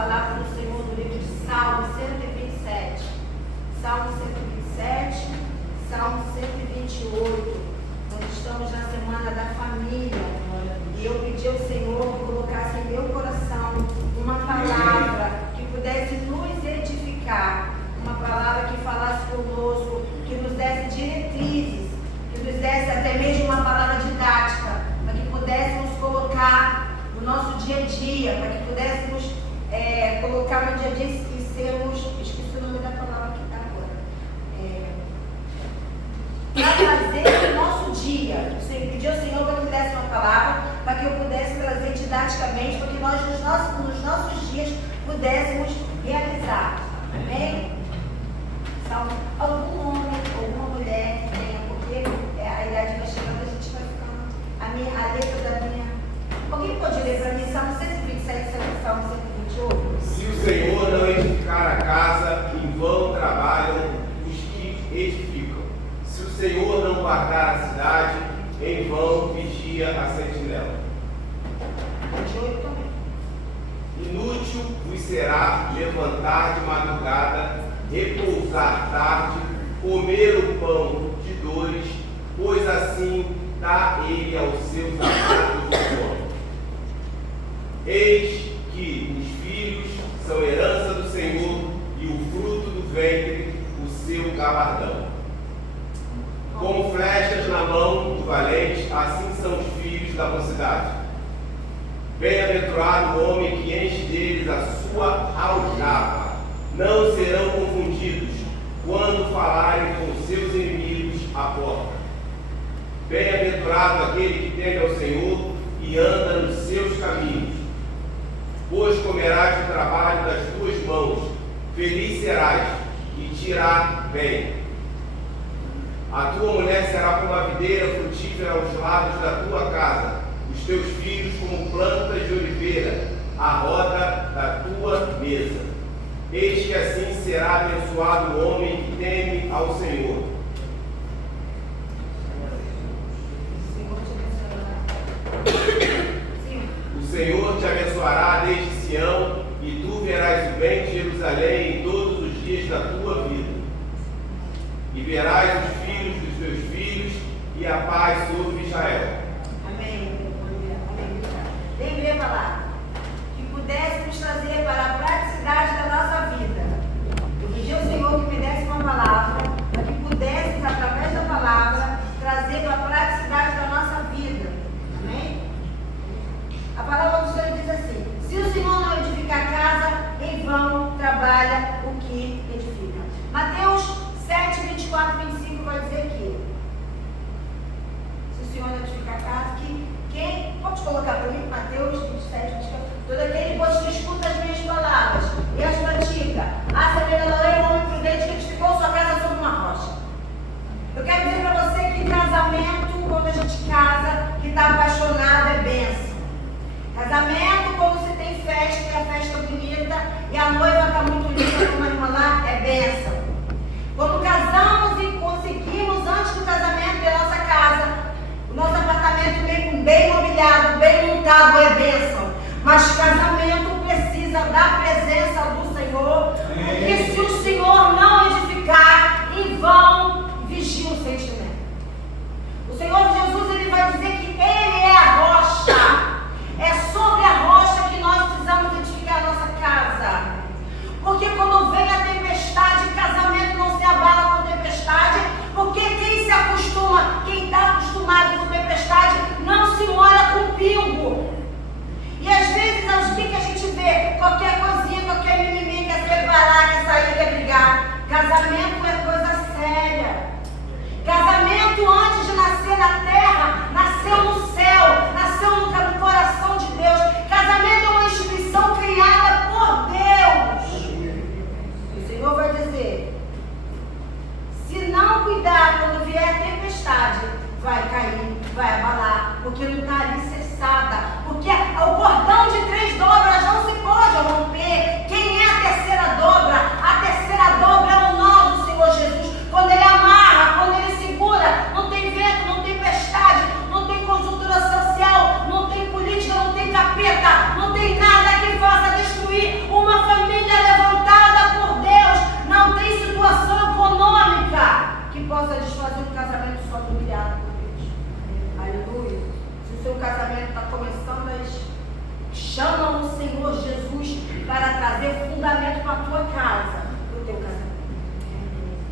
palavra do Senhor no livro de Salmo 127. Salmo 127, Salmo 128. Nós estamos na semana da família. E eu pedi ao Senhor que colocasse em meu coração uma palavra que pudesse nos edificar. Uma palavra que falasse conosco, que nos desse diretrizes, que nos desse até mesmo uma palavra didática, para que pudéssemos colocar no nosso dia a dia, para que pudéssemos colocar no dia a dia e sermos, esqueci o nome da palavra que está agora, para trazer o nosso dia. Eu pedi ao Senhor para que me desse uma palavra, para que eu pudesse trazer didaticamente, para que nós nos nossos dias pudéssemos realizar. Amém? Algum homem, alguma mulher que tenha, porque a idade vai chegando, a gente vai ficando. A letra da minha. Alguém pode ler para mim Salmo 127, Salmo 128? Se o Senhor não edificar a casa, em vão trabalham os que edificam. Se o Senhor não guardar a cidade, em vão vigia a sentinela. 28 também. Inútil vos será levantar de madrugada, repousar tarde, comer o pão de dores, pois assim dá ele aos seus amados o sono. Eis que os filhos são herança do Senhor e o fruto do ventre o seu galardão. Como flechas na mão do valente, assim são os filhos da mocidade. Bem-aventurado o homem que enche deles a sua aljava. Não serão confundidos quando falarem com seus inimigos à porta. Bem-aventurado aquele que teme ao Senhor e anda nos seus caminhos. Pois comerás o trabalho das tuas mãos, feliz serás e te irá bem. A tua mulher será como a videira frutífera aos lados da tua casa, os teus filhos como plantas de oliveira à roda da tua mesa. Eis que assim será abençoado o homem que teme ao Senhor. O Senhor te abençoará desde Sião, e tu verás o bem de Jerusalém em todos os dias da tua vida. E verás os filhos dos teus filhos, e a paz sobre Israel. Amém. Lembrei a palavra. Que pudéssemos trazer para a praticidade da nossa vida. Eu pedi ao Senhor que me desse uma palavra, para que pudéssemos, através da palavra, trazer para a praticidade da nossa vida. Amém? A palavra do Senhor diz assim: se o Senhor não edificar a casa, em vão trabalha o que edifica. Mateus 7, 24 e 25 vai dizer aqui. Se o Senhor não edificar a casa, quem pode colocar para mim? Mateus 27, 24. Todo aquele que escuta as minhas palavras e as pratica, assemelha-lhe ao homem prudente que edificou sua casa sobre uma rocha. Eu quero dizer para você que casamento, quando a gente casa, que está apaixonado, é bênção. Casamento, quando você tem festa, e a festa é bonita, e a noiva está muito linda, como a irmã lá, é bênção. Quando casamos e conseguimos, antes do casamento, ter nossa casa, o nosso apartamento bem mobiliado, bem montado, é bênção. Mas casamento precisa da presença do Senhor, porque se o Senhor não edificar, em vão vigia o sentimento. O Senhor Jesus, ele vai dizer que Ele é a rocha. É sobre a rocha que nós precisamos edificar a nossa casa. Porque quando vem a tempestade, casamento não se abala com tempestade, porque quem se acostuma, quem está acostumado com tempestade, não se molha com pingo. E às vezes, o que a gente vê? Qualquer coisinha, qualquer mimimi, quer separar, quer sair, quer brigar. Casamento é coisa séria. Casamento, antes de nascer na terra, nasceu no céu, nasceu no coração de Deus. Casamento é uma instituição criada por Deus. O Senhor vai dizer: se não cuidar quando vier a tempestade, vai cair, vai abalar, porque não está alicerçada. Porque o cordão de 3 dobras não se pode romper. Quem é a terceira dobra? A terceira dobra é o nó do Senhor Jesus. Quando Ele amarra, quando Ele segura, não tem vento, não tem tempestade, não tem conjuntura social, não tem política, não tem capeta, não tem nada que faça destruir uma Chama o Senhor Jesus para trazer fundamento para a tua casa, para o teu casamento.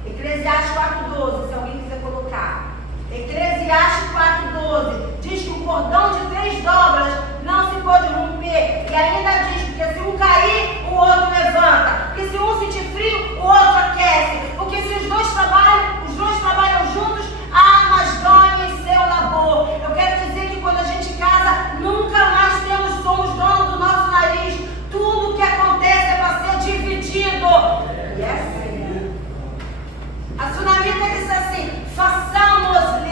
Eclesiastes 4,12, se alguém quiser colocar. Eclesiastes 4,12 diz que o cordão de 3 dobras não se pode romper. E ainda diz que se um cair, o outro levanta. Que se um sentir frio, o outro aquece. Porque se os dois trabalham juntos, há mais ganho em seu labor. Eu quero dizer que quando a gente casa, nunca mais somos donos do nosso nariz. Tudo que acontece é para ser dividido. Yes. A Sunamita disse assim: façamos-lhe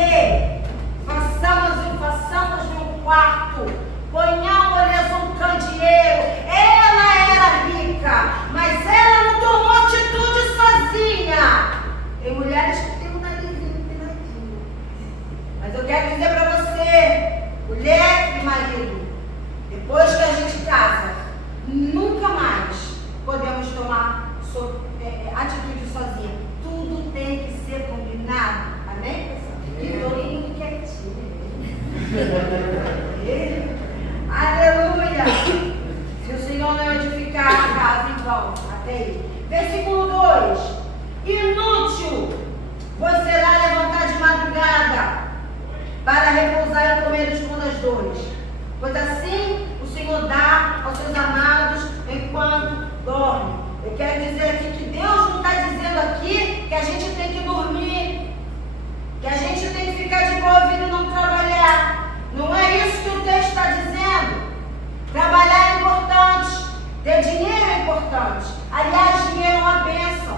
um quarto, ponhamos-lhes um candeeiro. Ela era rica, mas ela não tomou atitude sozinha. Tem mulheres que têm um narizinho empinadinho. Mas eu quero dizer para você, mulher e marido, depois que a gente casa, nunca mais podemos tomar atitude sozinha. Tudo tem que ser combinado. Amém, pessoal? Que Dorinho quietinho. Aleluia! Se o Senhor não edificar a casa em vão, até aí. Versículo 2: inútil vos será levantar de madrugada para repousar e comer dos pão das dores. Pois assim o Senhor dá aos seus amados enquanto dorme. Eu quero dizer aqui que Deus não está dizendo aqui que a gente tem que dormir, que a gente tem que ficar de boa vida e não trabalhar. Não é isso que o texto está dizendo. Trabalhar é importante, ter dinheiro é importante. Aliás, dinheiro é uma bênção.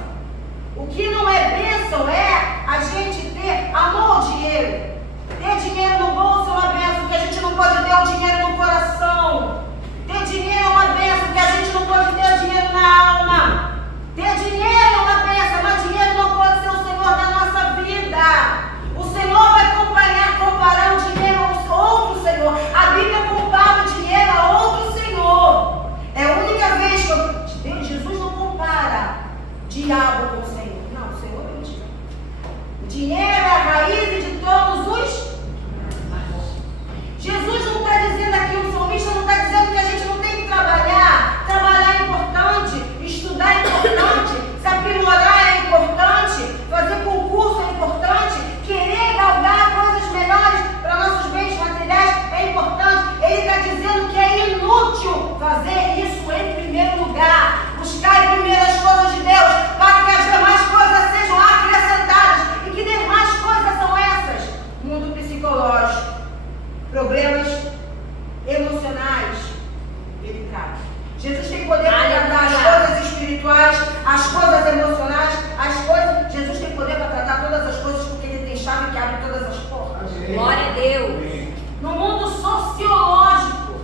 O que não é bênção é a gente ter amor ao dinheiro. Ter dinheiro no bolso é uma bênção, porque a gente não pode ter o dinheiro no coração. Ter dinheiro é uma bênção, porque a gente não pode ter o dinheiro na alma. Ter dinheiro é uma bênção, mas dinheiro não pode ser o Senhor da nossa vida. O Senhor vai comparar o dinheiro a outro Senhor. A Bíblia compara o dinheiro a outro Senhor. É a única vez que Jesus não compara diabo com o Senhor. Não, o Senhor é o diabo. O dinheiro é a raiz de todos os. Jesus não está dizendo aqui, o salmista não está dizendo que a gente não tem que trabalhar. Trabalhar é importante, estudar é importante, se aprimorar é importante, fazer concurso é importante, querer galgar coisas melhores para nossos bens materiais é importante. Ele está dizendo que é inútil fazer isso em primeiro lugar. Buscar em primeiro as coisas de Deus, para que as demais coisas sejam acrescentadas. E que demais coisas são essas? Mundo psicológico, problemas emocionais delicados. Jesus tem poder para tratar as coisas espirituais, as coisas emocionais, as coisas. Jesus tem poder para tratar todas as coisas, porque Ele tem chave que abre todas as portas. Glória a Deus. No mundo sociológico,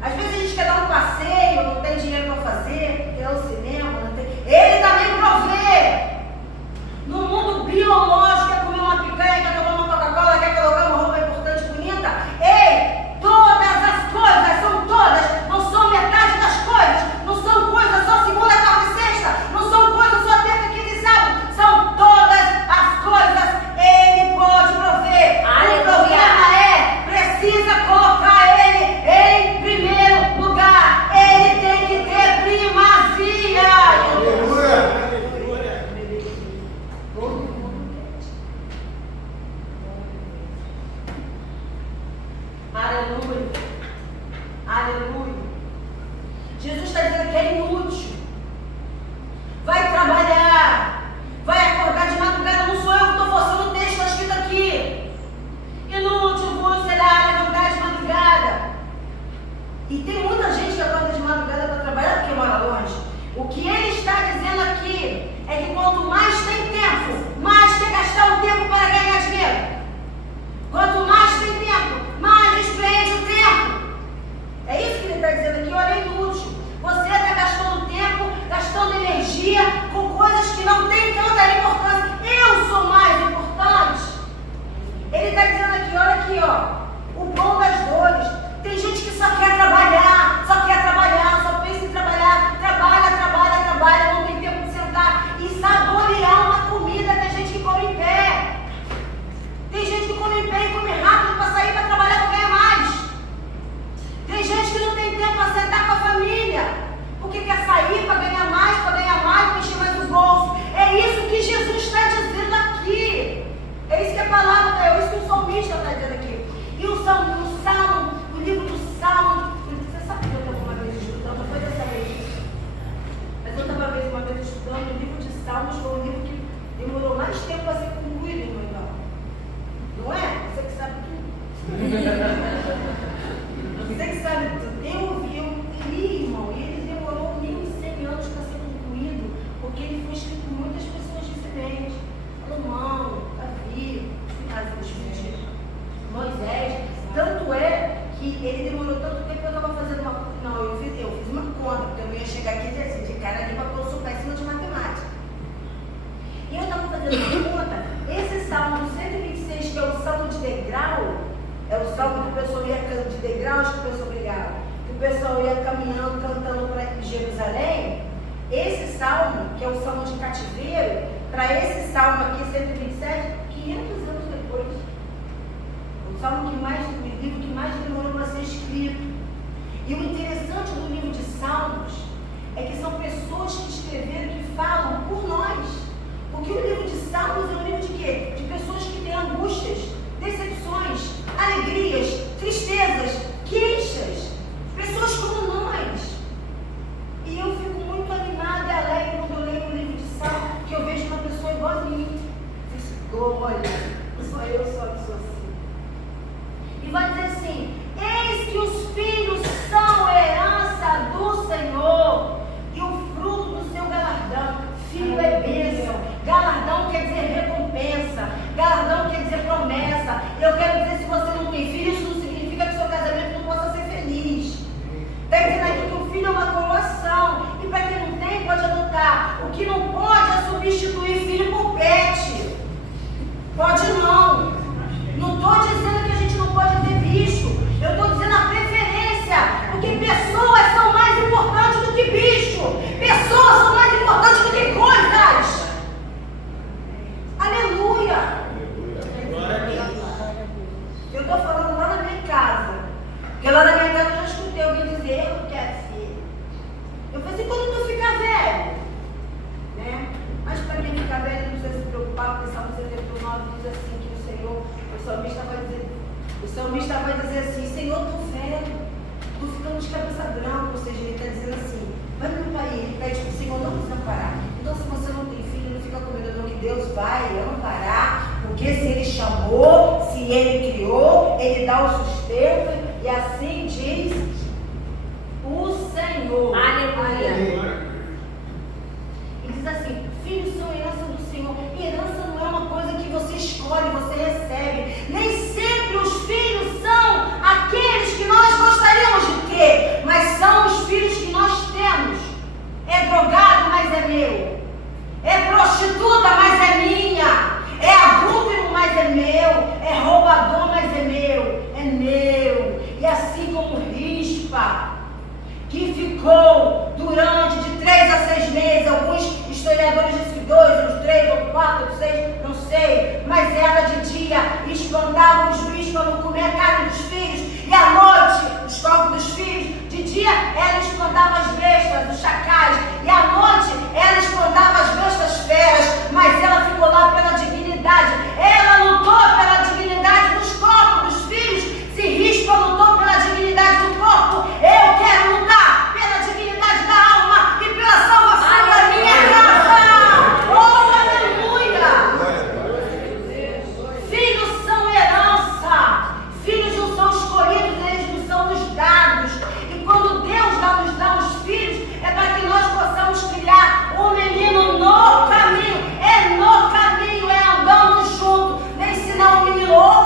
às vezes a gente quer dar um passeio, não tem dinheiro para fazer, quer ir ao cinema, não tem. Ele também provê. No mundo biológico, quer comer uma picanha, quer tomar uma Coca-Cola, quer colocar uma roupa importante, bonita. Ei, todas as coisas são todas, não são metade das coisas, não são coisas só segunda, quarta e sexta, não são coisas só terça, quinta e sábado, são todas as coisas, Ele pode prover. Aleluia. O problema é, precisa colocar Ele em primeiro lugar, Ele tem que ter primazia. Aleluia. Aleluia. Aleluia. Jesus está dizendo que é inútil. Vai trabalhar. Vai acordar de madrugada. Não sou eu que estou forçando o texto, está escrito aqui. Inútil vos será levantar de madrugada. E tem muita gente que acorda de madrugada para trabalhar porque mora longe. O que ele está dizendo aqui é que quanto mais tem tempo, mais quer gastar o tempo para ganhar dinheiro. Quanto mais tem tempo, mais desprende o tempo. É isso que ele está dizendo aqui, olha, é inútil. Você está gastando ele demorou tanto tempo que eu estava fazendo uma... Não, eu fiz uma conta, porque eu não ia chegar aqui e dizer assim, de cara limpa, porque eu sou péssima de matemática. E eu estava fazendo uma conta, esse Salmo 126, que é o Salmo de degrau, é o Salmo que o pessoal ia de degrau, acho que o pessoal brigava, que o pessoal ia caminhando, cantando para Jerusalém. Esse Salmo, que é o Salmo de cativeiro, para esse Salmo aqui, 127, 500 anos depois. O Salmo que mais, o livro que mais demorou para ser escrito. E o interessante do livro de Salmos é que são pessoas que escreveram, que falam por nós. Porque o livro de Salmos é um livro de quê? De pessoas que têm angústias, decepções, alegrias, tristezas, queixas. Pessoas como nós. E eu fico muito animada e alegre quando eu leio o livro de Salmos, que eu vejo uma pessoa igual a mim. Glória, só eu sou assim. E vai dizer assim: eis que os filhos são herança do Senhor, e o fruto do seu galardão. Filho é bênção, galardão quer dizer recompensa, galardão quer dizer promessa. Eu quero dizer, se você não tem filho, isso não significa que seu casamento não possa ser feliz. Está dizendo aqui que o filho é uma coroação, e para quem não tem, pode adotar. O que não pode é substituir filho por pet. Pode não. Não estou dizendo que a gente não pode ter bicho. Eu estou dizendo a preferência. Porque pessoas são mais importantes do que bicho. Pessoas são mais importantes do que coisas. Aleluia. Eu estou falando lá na minha casa. Porque lá na minha casa eu já escutei alguém dizer: eu não quero filho. Eu falei assim: quando tu ficar velho, né? Mas para quem ficar velho não precisa se preocupar, porque Salmo 79 diz assim que o Senhor, o salmista vai dizer assim: Senhor, tu velho, tu ficando de cabeça branca. Ou seja, ele está dizendo assim: vai no país, ele pede para o Senhor não desamparar. Então, se você não tem filho, não fica com medo, não, que Deus vai amparar, porque se Ele chamou, se Ele criou, Ele dá o sustento, e assim diz o Senhor. Aleluia. E diz assim: filhos são herança do Senhor. E herança não é uma coisa que você escolhe, você recebe. Nem sempre os filhos são aqueles que nós gostaríamos de ter, mas são os filhos que nós temos. É drogado, mas é meu. É prostituta, mas é minha. É adúltero, mas é meu. É roubador, mas é meu. É meu. E assim como Rispa, que ficou durante de 3 a 6 meses, alguns historiadores dizem 2, uns 3 ou 4 ou 6, não sei, mas ela de dia espantava os bichos para não comer a carne dos filhos, e à noite os corpos dos filhos. De dia ela espantava as bestas, os chacais, e à noite ela espantava as bestas feras, mas ela ficou lá pela dignidade. Ela lutou pela dignidade dos corpos dos filhos. Se Rispa lutou pela dignidade do corpo, eu quero lutar pela dignidade da alma e pela salvação da minha casa. Oh, aleluia! Filhos são herança. Filhos não são escolhidos, eles não são nos dados. E quando Deus nos dá os filhos, é para que nós possamos criar um menino no caminho. É no caminho, é andando junto. Não é ensinar o menino o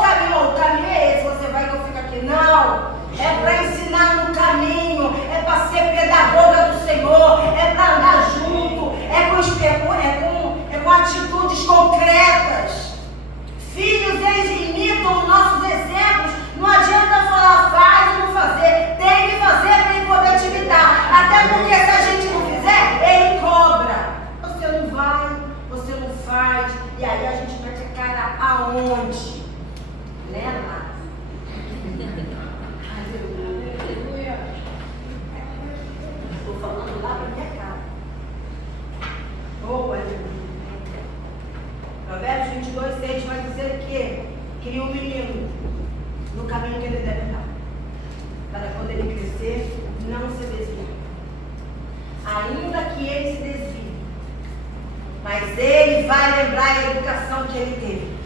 caminho é esse, você vai que eu fico aqui. Não. É para ensinar no caminho, é para ser pedagoga do Senhor, é para andar junto, é com atitudes concretas. Filhos, eles imitam nossos exemplos. Não adianta falar faz e não fazer. Tem que fazer para ele poder te imitar. Até porque se a gente não fizer, ele cobra. Você não vai, você não faz. E aí a gente mete a cara aonde? Né, Márcia? Aleluia. Estou falando lá para minha casa. Oh, aleluia. Provérbios 22, 6 vai dizer que cria um menino no caminho que ele deve andar, para quando ele crescer, não se desviar. Ainda que ele se desvie, mas ele vai lembrar a educação que ele teve.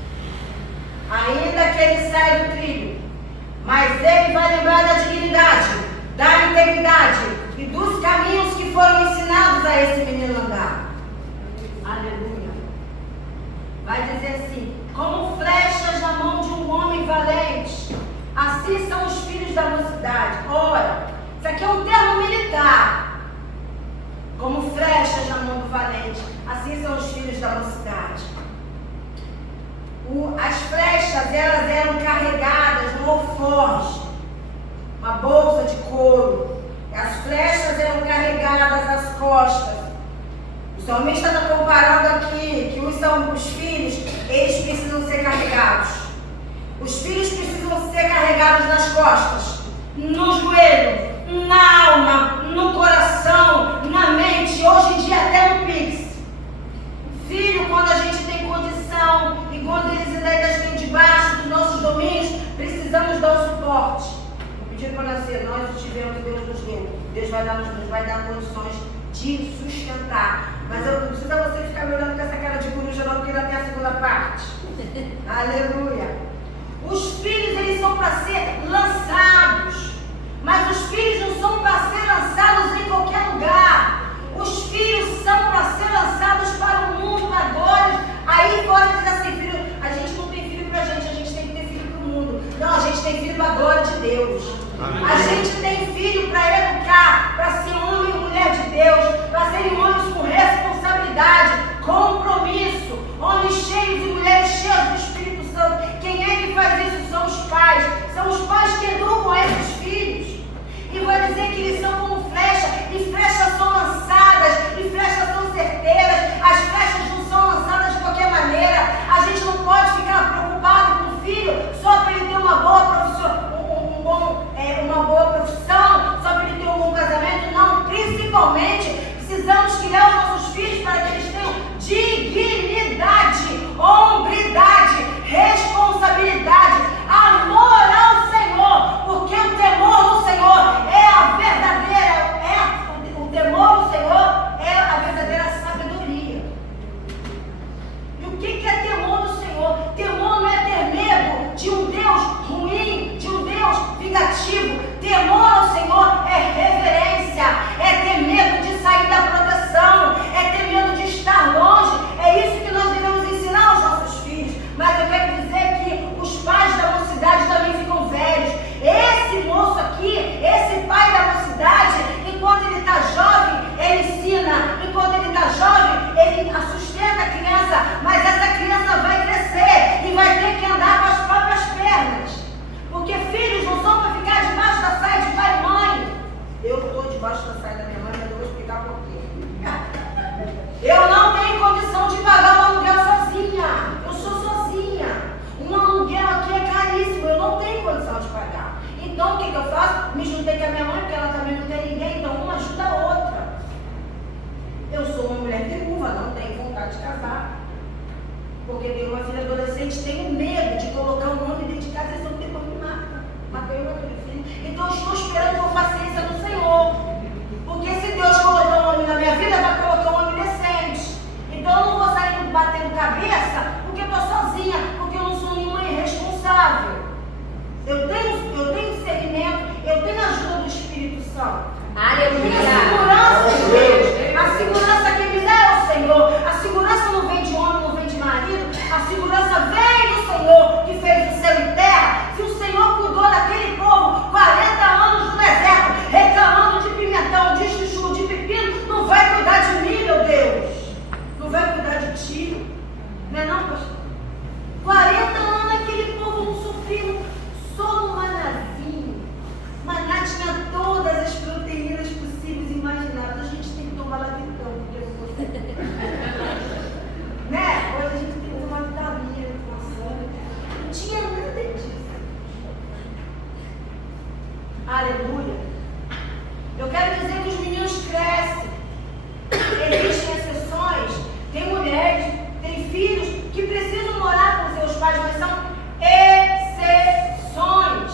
Ainda que ele saia do trilho, mas ele vai lembrar da dignidade, da integridade e dos caminhos que foram ensinados a esse menino andar. Aleluia. Vai dizer assim: como flechas na mão de um homem valente, assim são os filhos filhos da mocidade. Ora, isso aqui é um termo militar. Como flechas na mão do valente, assim são os filhos da mocidade. As flechas, elas eram carregadas no alforje, uma bolsa de couro. As flechas eram carregadas às costas. O salmista está comparando aqui que os filhos, eles precisam ser carregados. Os filhos precisam ser carregados nas costas, no joelho, na alma, no coração, na mente, hoje em dia até no pix. Filho, quando a gente tem condição e quando eles ainda estão debaixo dos nossos domínios, precisamos dar o suporte. No pedido para nascer, nós tivemos, Deus nos deu. Deus vai dar condições de sustentar. Mas eu não precisa você ficar me olhando com essa cara de coruja não, porque ainda tem a segunda parte. Aleluia. Os filhos, eles são para ser lançados. Mas os filhos não são para ser lançados em qualquer lugar. Os filhos são para ser lançados para o mundo, para glória. Aí pode dizer assim, filho, a gente não tem filho para a gente tem que ter filho para o mundo. Não, a gente tem filho para a glória de Deus. Amém. A gente tem filho para educar, para ser homem e mulher de Deus, para serem homens com responsabilidade, compromisso, homens cheios e mulheres cheias do Espírito Santo. Quem é que faz isso? São os pais. São os pais que educam esses filhos. E vai dizer que eles são como flecha, e flechas são lançadas, e flechas são certeiras. As flechas não são lançadas de qualquer maneira. A gente não pode ficar preocupado com o filho só para ele ter uma boa profissão, uma boa profissão, só para ele ter um bom casamento. Não, principalmente precisamos criar os nossos filhos para que eles tenham dignidade, hombridade, responsabilidade, amor ao Senhor, porque o temor do Senhor é a verdadeira, o temor do Senhor é a verdadeira sabedoria. E o que é temor do Senhor? Temor não é ter medo de um Deus ruim, de um Deus vingativo. Temor ao Senhor é reverência, é ter medo de sair da proteção, é ter medo de estar longe. É isso que nós devemos ensinar aos nossos filhos. Mas eu quero dizer que os pais da mocidade também ficam velhos. Esse moço aqui, esse pai da mocidade, enquanto ele está jovem, ele ensina. Enquanto ele está jovem, ele sustenta a criança. Mas essa criança vai crescer e vai ter que andar com as próprias pernas. Porque filhos não são para ficar debaixo da saia de pai e mãe. Eu estou debaixo da saia da minha mãe, mas eu vou explicar por quê. Eu não tenho condição de pagar um aluguel sozinha. Eu sou sozinha. Um aluguel aqui é caríssimo. Eu não tenho condição de pagar. Então o que eu faço? Me juntei com a minha mãe, porque ela também não tem ninguém. Então uma ajuda a outra. Eu sou uma mulher viúva, não tenho vontade de casar. Porque tenho uma filha adolescente, tenho medo de colocar o nome dentro de casa e não depois me mata. Matei o meu filho. Então eu estou esperando com paciência no Senhor. Porque se Deus colocar um homem na minha vida, vai colocar um homem decente. Então eu não vou sair batendo cabeça porque eu estou sozinha, porque eu não sou nenhuma irresponsável. Eu tenho discernimento, eu tenho a ajuda do Espírito Santo. Aleluia. E a segurança de Deus, a segurança que me dá é o Senhor. A segurança não vem de homem, não vem de marido. A segurança vem do Senhor que fez o céu e terra. Se o Senhor cuidou daquele povo 40 anos no deserto, reclamando de pimentão, de chuchu, de pepino, não vai cuidar de mim, meu Deus. Não vai cuidar de ti. Não é não, pastor? 40 anos aquele povo não sofreu só um manazinho. Maná tinha todas as proteínas possíveis e imagináveis. A gente tem que tomar lavitão, porque eu não consigo. Né? Hoje a gente tem que tomar vitamina, não tinha nada disso. Aleluia. Eu quero dizer que os meninos crescem. Existem exceções. Tem mulheres, tem filhos que precisam morar com seus pais, mas são exceções.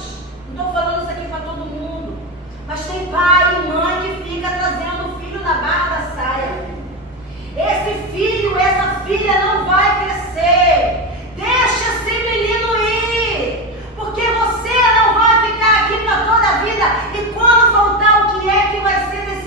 Não estou falando isso aqui para todo mundo. Mas tem pai e mãe que fica trazendo o filho na barra da saia. Esse filho, essa filha não vai crescer. Deixa esse menino ir. Porque você não vai ficar aqui para toda a vida. E quando voltar, o que é que vai ser desse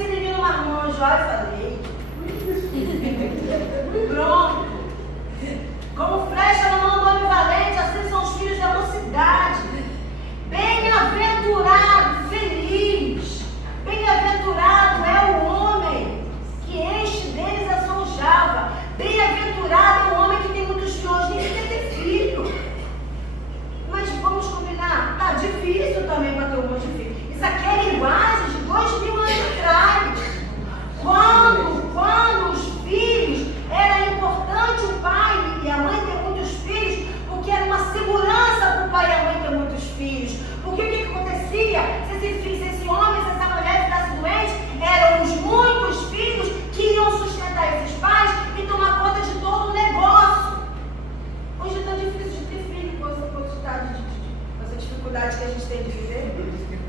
têm de viver?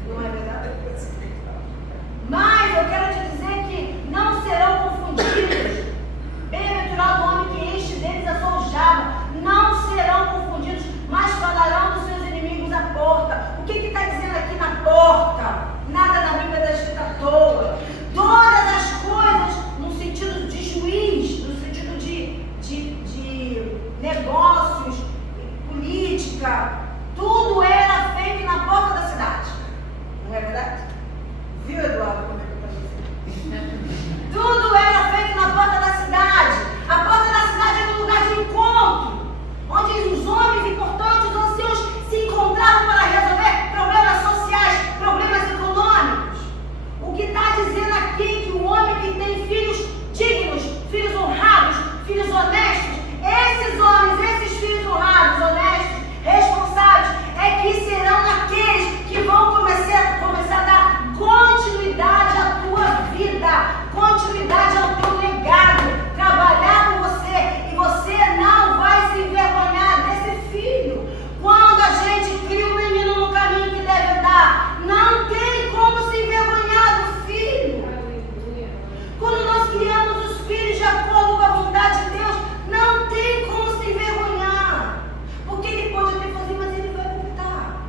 Não é verdade? Mas eu quero te dizer que não serão confundidos. Bem-aventurado o homem que enche deles a sua aljava. Não serão confundidos, mas falarão dos seus inimigos à porta. O que está dizendo aqui na porta? Nada na Bíblia está escrito à toa. Todas as coisas no sentido de juiz, no sentido de negócios, política, tudo era feito na porta da cidade. Não é verdade? Viu, Eduardo, como é que eu estou dizendo? Tudo era feito na porta da cidade. A porta da cidade era um lugar de encontro, onde os homens importantes, os anciãos, se encontravam para resolver problemas sociais, problemas econômicos. O que está dizendo aqui que o homem que tem filhos dignos, filhos honrados, filhos honestos, esses homens, esses filhos honrados, honestos, responsáveis, é que serão aqueles que vão começar a dar continuidade à tua vida, continuidade ao teu legado, trabalhar com você, e você não vai se envergonhar desse filho. Quando a gente cria um menino no caminho que deve andar, não tem como se envergonhar do filho. Quando nós criamos os filhos de acordo com a vontade de Deus, não tem como se envergonhar, porque ele pode até fazer, mas ele vai voltar.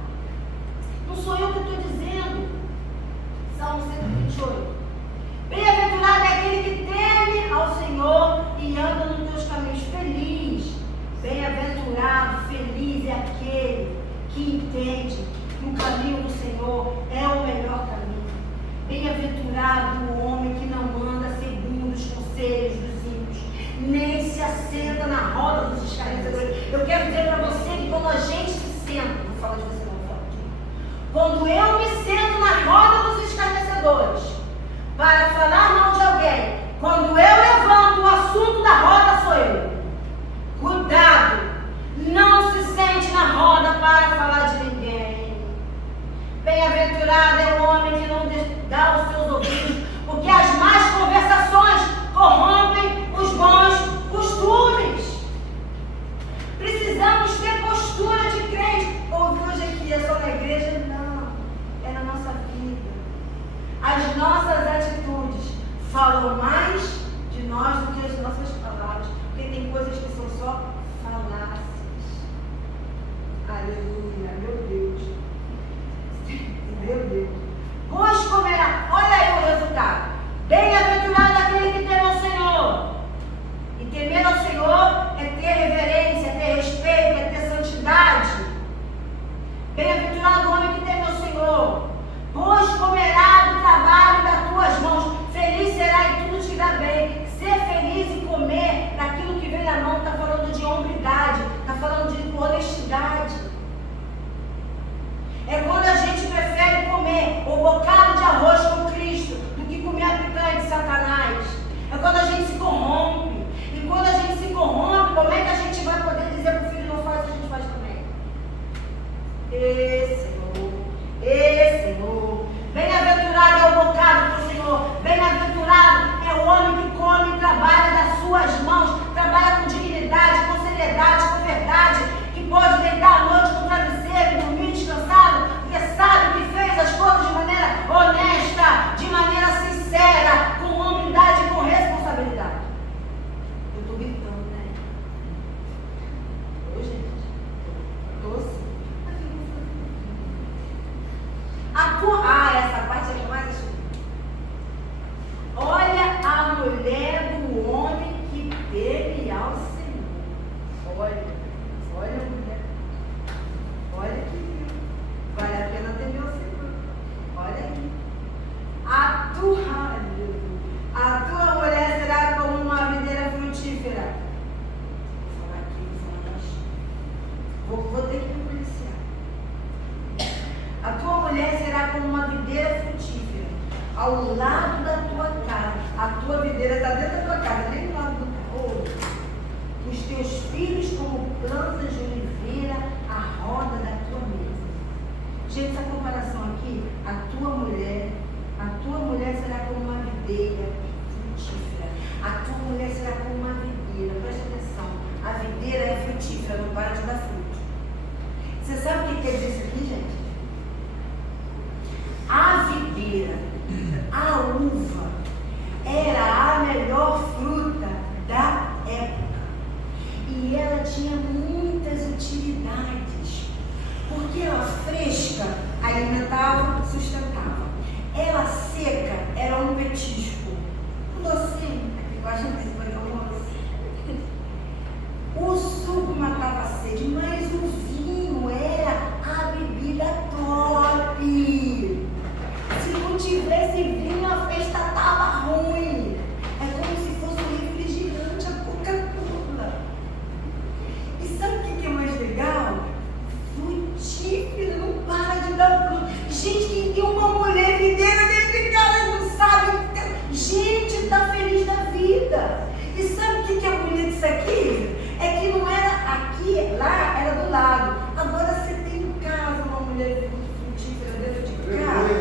Não sou eu que estou dizendo. Salmo 128. Bem-aventurado é aquele que teme ao Senhor e anda nos teus caminhos. Feliz, bem-aventurado, feliz é aquele que entende que o caminho do Senhor é o melhor caminho. Bem-aventurado o homem que não anda segundo os conselhos dos ímpios, nem se assenta na roda dos escarnecedores. Eu quero dizer para você que quando a gente se senta, vou falar de você, não vou falar de mim. Quando eu me sento na roda dos escarnecedores para falar mal de alguém, quando eu levanto o assunto da roda, sou eu. Cuidado, não se sente na roda para falar de ninguém. Bem-aventurado é o homem que não dá os seus ouvidos, porque as más conversações corrompem os bons costumes. Precisamos ter postura de crente. Ouvi hoje aqui, é só na igreja? Não, é na nossa vida. As nossas atitudes falam mais de nós do que as nossas palavras, porque tem coisas que são só falácias. Aleluia, meu Deus. Meu Deus. Pois comerá, olha aí o resultado. Bem-aventurado aquele que teme ao Senhor. E temer ao Senhor é ter reverência, é ter respeito, é ter santidade. Bem-aventurado o homem que teme ao Senhor, pois comerá do trabalho das tuas mãos. Feliz será e tudo te irá bem. Ser feliz e comer daquilo que vem na mão está falando de hombridade, está falando de honestidade. É quando a gente prefere comer o bocado de arroz com Cristo do que comer a picanha de Satanás. É quando a gente se corrompe. E quando a gente se corrompe, como é que a gente vai poder dizer para o filho não faz, a gente faz também? Senhor, bem-aventurado é o bocado do Senhor, bem-aventurado é o homem que come e trabalha das suas mãos, trabalha com dignidade, com seriedade, com verdade, que pode deitar à noite com travesseiro e dormir descansado, porque sabe que fez as coisas de maneira honesta, de maneira sincera, com humildade e com responsabilidade. Eu estou gritando, né? Oi, gente. Estou assim. Essa parte é mais assim. Olha a mulher do homem que teme ao Senhor. Olha a mulher. Olha que vale a pena temer ao Senhor. Olha aí. A tua mulher será como uma videira frutífera. Vou falar aqui, vou ter que me policiar. A tua mulher será como uma videira frutífera ao lado da tua casa. A tua videira está dentro da tua casa, nem do lado do carro. Os teus filhos como plantas de oliveira à roda da tua mesa. Gente, essa comparação aqui, a tua mulher será como uma videira frutífera. A tua mulher será como uma videira. Presta atenção. A videira é frutífera, não para de dar fruto. Você sabe o que quer dizer isso aqui, gente? E sabe o que é bonito isso aqui? É que não era aqui, lá era do lado. Agora você tem em casa uma mulher frutífera dentro de casa.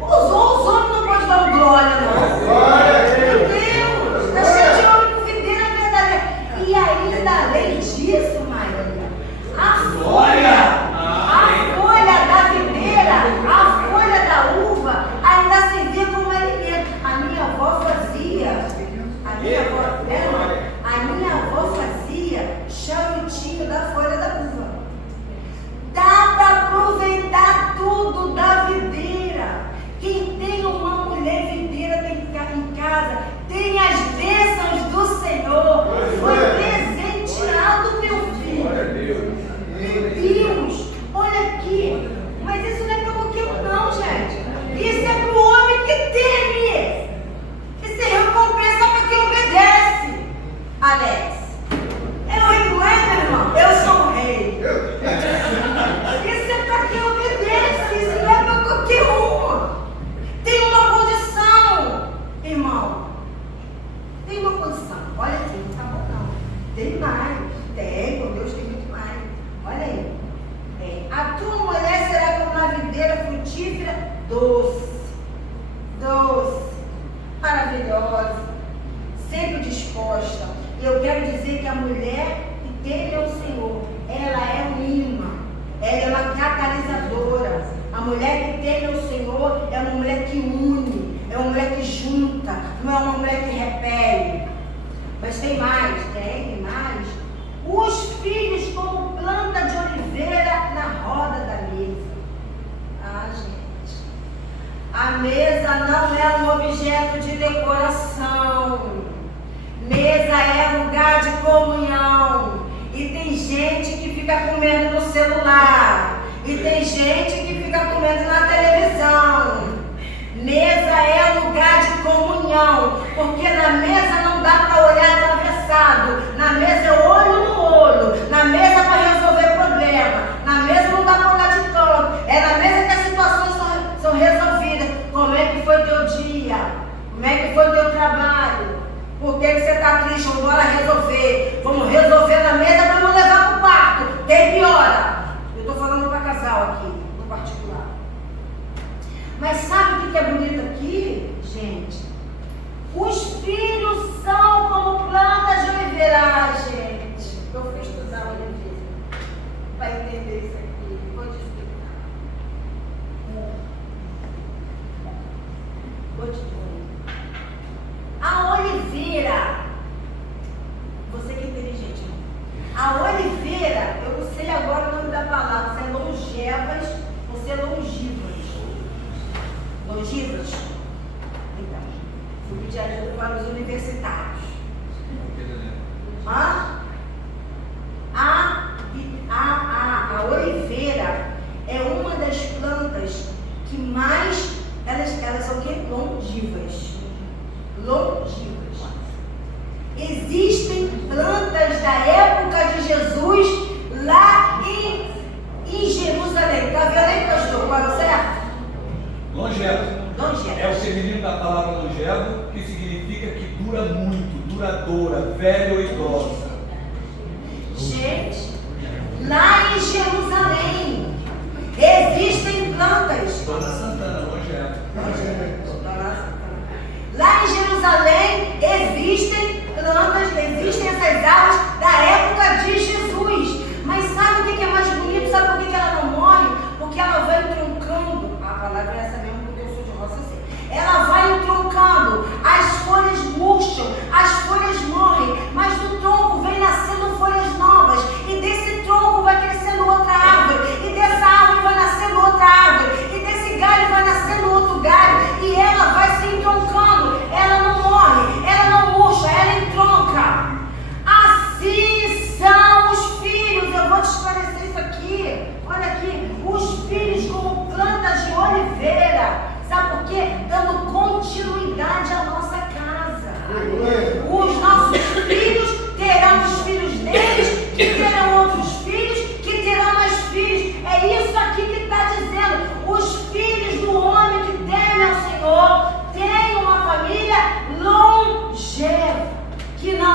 Os homens não podem dar um glória, não. Meu Deus, está cheio de homem com videira verdadeira. E ainda, além disso, Maria, a folha da videira, a folha da uva, ainda servia como alimento. A minha avó fazia, charutinho da folha da uva. Dá para aproveitar tudo da videira. Quem tem uma mulher videira em casa, tem as bênçãos do Senhor. Foi presenteado, meu filho. Glória a Deus. Meu Deus, olha aqui. Mas isso não é para qualquer um, não, gente. Isso é para o homem que teme. Isso é recompensa para quem obedece. Alex, eu rei não é, meu irmão? Eu sou o rei. Isso é para quem obedece. Isso não é para qualquer um. Tem uma condição, irmão. Tem uma condição. Olha aqui, não tá bom não. Tem mais. Tem, com Deus tem muito mais. Olha aí. A tua mulher será como uma videira frutífera, doce, maravilhosa, sempre disposta. Eu quero dizer que a mulher que teme ao Senhor, ela é um imã, ela é uma catalisadora. A mulher que teme ao Senhor é uma mulher que une, é uma mulher que junta, não é uma mulher que repele. Mas tem mais, tem mais. Os filhos como planta de oliveira na roda da mesa. Ah, gente. A mesa não é um objeto de decoração. Mesa é lugar de comunhão. E tem gente que fica comendo no celular. E tem gente que fica comendo na televisão. Mesa é lugar de comunhão. Porque na mesa não dá para olhar atravessado. Na mesa é olho no olho. Na mesa é para resolver problema. Na mesa não dá para olhar de canto. É na mesa que as situações são resolvidas. Como é que foi teu dia? Como é que foi teu trabalho? Por que você está triste? Vamos embora resolver. Vamos resolver na mesa para não levar para o quarto. Tem piora. Eu estou falando para casal aqui, no particular. Mas sabe o que é bonito aqui, gente? Os filhos são como plantas de oliveira. Ah, gente, eu fui estudar oliveira para entender isso aqui. Vou te explicar. Vou te dizer. A oliveira, você que é inteligente, a oliveira, eu não sei agora o nome da palavra, se é longevas ou se é longivas. Longivas? Então, fui pedir ajuda para os universitários. A oliveira é uma das plantas que mais, elas são o quê? Longivas. Longivas. Existem plantas da época de Jesus lá em Jerusalém. Está vendo aí, pastor? Qual é o certo? Longevo. Longevo. É o feminino da palavra longevo, que significa que dura muito, duradoura, velha ou idosa. Gente, lá em Jerusalém existem plantas. Dona Santana, longevo. Lá em Jerusalém existem plantas, existem essas árvores da época de Jesus. Mas sabe o que é mais bonito? Sabe por que ela não morre? Porque ela vai entroncando. A palavra é essa mesmo, porque eu sou de roça assim. Ela vai entroncando, as folhas murcham, as folhas morrem, mas do tronco vem nascendo folhas novas. E desse tronco vai crescendo outra árvore. E dessa árvore vai nascendo outra árvore. E desse galho vai nascendo outro galho. E ela vai se entroncando. Ela não morre, ela não murcha, ela entronca. Assim são os filhos. Eu vou te esclarecer isso aqui. Olha aqui, os filhos como plantas de oliveira. Sabe por quê? Dando continuidade à nossa casa. Os nossos filhos terão os filhos deles, que terão outros filhos, que terão mais filhos. É isso aqui que está dizendo. Os filhos do homem que teme ao Senhor têm uma família longeva, que não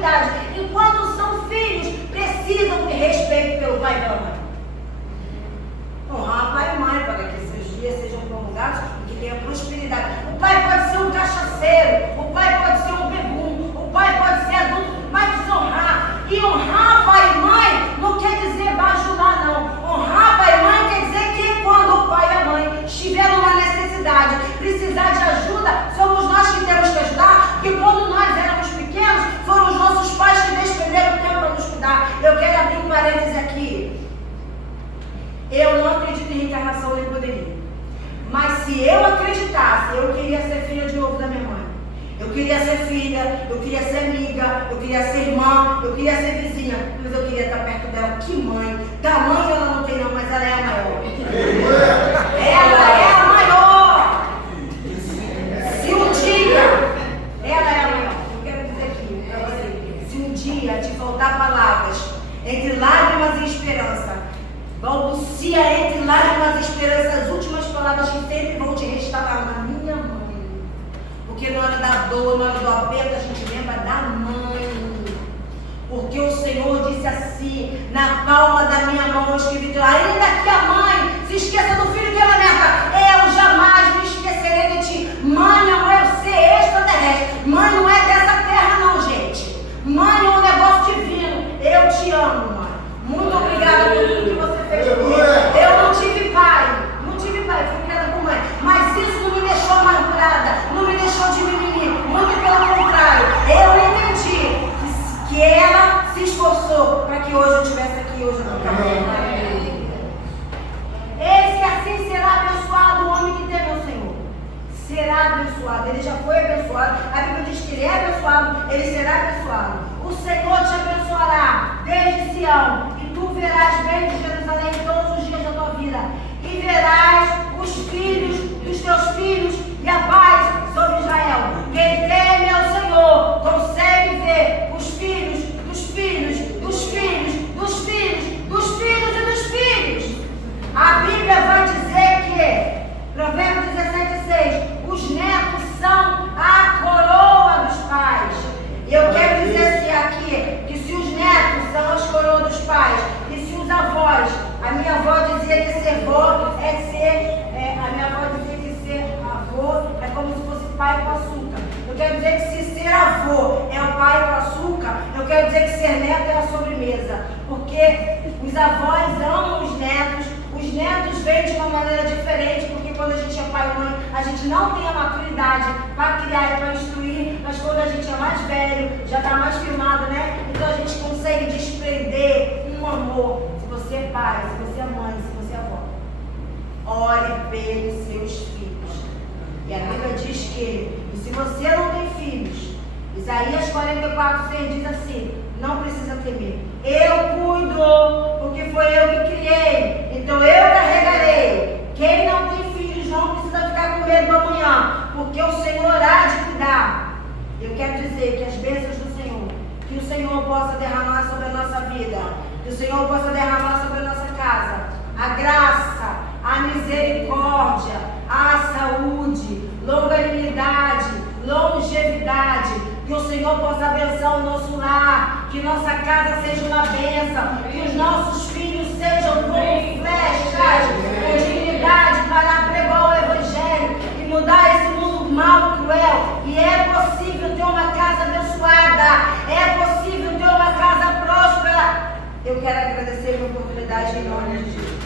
proximidade. Enquanto são filhos, precisam de respeito pelo pai e pela mãe. Honrar pai e mãe para que seus dias sejam prolongados e que tenha prosperidade. O pai pode ser um cachaceiro, o pai pode ser um bebum, o pai pode ser adulto, mas desonrar. E honrar pai e mãe não quer dizer bajular, não. Honrar pai e mãe quer dizer que quando o pai e a mãe estiver numa necessidade, precisar de ajuda, somos nós que temos que ajudar, porque quando nós éramos pequenos, foram os nossos pais que despenderam tempo para nos cuidar. Eu quero abrir um parêntese aqui. Eu não acredito em reencarnação nem poderia. Mas se eu acreditasse, eu queria ser filha de novo da minha mãe. Eu queria ser filha, eu queria ser amiga, eu queria ser irmã, eu queria ser vizinha, mas eu queria estar perto dela. Que mãe? Tamanho ela não tem não, mas ela é a maior. Ela é a maior. Se um dia, ela é a maior. Eu quero dizer aqui para você, se um dia te faltar palavras, entre lágrimas e esperança, balbucia entre lágrimas e esperança as últimas palavras que sempre vão te restaurar na minha mãe. Porque na hora da dor, na hora do aperto, a gente lembra da mãe. Porque o Senhor disse assim, na palma da minha mão eu escrevi, ainda que a mãe se esqueça do filho que ela amamenta, eu jamais me esquecerei de ti. Mãe não é ser extraterrestre. Mãe não é dessa terra não, gente. Mãe é um negócio divino. Eu te amo, mãe. Muito obrigada por tudo que você fez por mim. Eu não tive pai. Não tive pai, fui criada por mãe. Mas isso não me deixou amargurada. Não me deixou de mimimi. Muito pelo contrário. Eu entendi que ela se esforçou para que hoje eu estivesse aqui, hoje eu não estava. Eis que assim será abençoado o homem que teme ao Senhor. Será abençoado. Ele já foi abençoado. A Bíblia diz que ele é abençoado, ele será abençoado. O Senhor te abençoará desde Sião, e tu verás bem de Jerusalém todos os dias da tua vida. E verás os filhos dos teus filhos e a paz sobre Israel. Quem teme ao Senhor consegue ver os filhos dos filhos, dos filhos, dos filhos, dos filhos e dos filhos. A Bíblia vai dizer que, Provérbios 17:6, os netos são a coroa dos pais. E eu quero dizer aqui que se os netos são as coroas dos pais, e se os avós, a minha avó dizia que ser avô é ser, a minha avó dizia que ser avô é como se fosse pai com açúcar. Eu quero dizer que se ser avô é o pai com açúcar, eu quero dizer que ser neto é a sobremesa. Porque os avós amam os netos vêm de uma maneira diferente, porque quando a gente é pai e mãe, a gente não tem a maturidade para criar e para instruir, mas quando a gente é mais velho, já está mais firmado, né? Então a gente consegue desprender um amor. Se você é pai, se você é mãe, se você é avó, ore pelos seus filhos. E a Bíblia diz que, e se você não tem filhos, Isaías 44:6 diz assim, não precisa temer. Eu cuido, porque foi eu que criei, então eu carregarei. Quem não tem filhos não precisa ficar com medo do amanhã, porque o Senhor há de cuidar. Eu quero dizer que as bênçãos do Senhor, que o Senhor possa derramar sobre a nossa vida, que o Senhor possa derramar sobre a nossa casa, a graça, a misericórdia, a saúde, longanimidade, longevidade, que o Senhor possa abençoar o nosso lar, que nossa casa seja uma bênção, que os nossos filhos sejam como flechas, com dignidade para pregar o Evangelho e mudar esse mundo mau e cruel. E é possível ter uma casa abençoada, é possível ter uma casa próspera. Eu quero agradecer a oportunidade em nome de Jesus.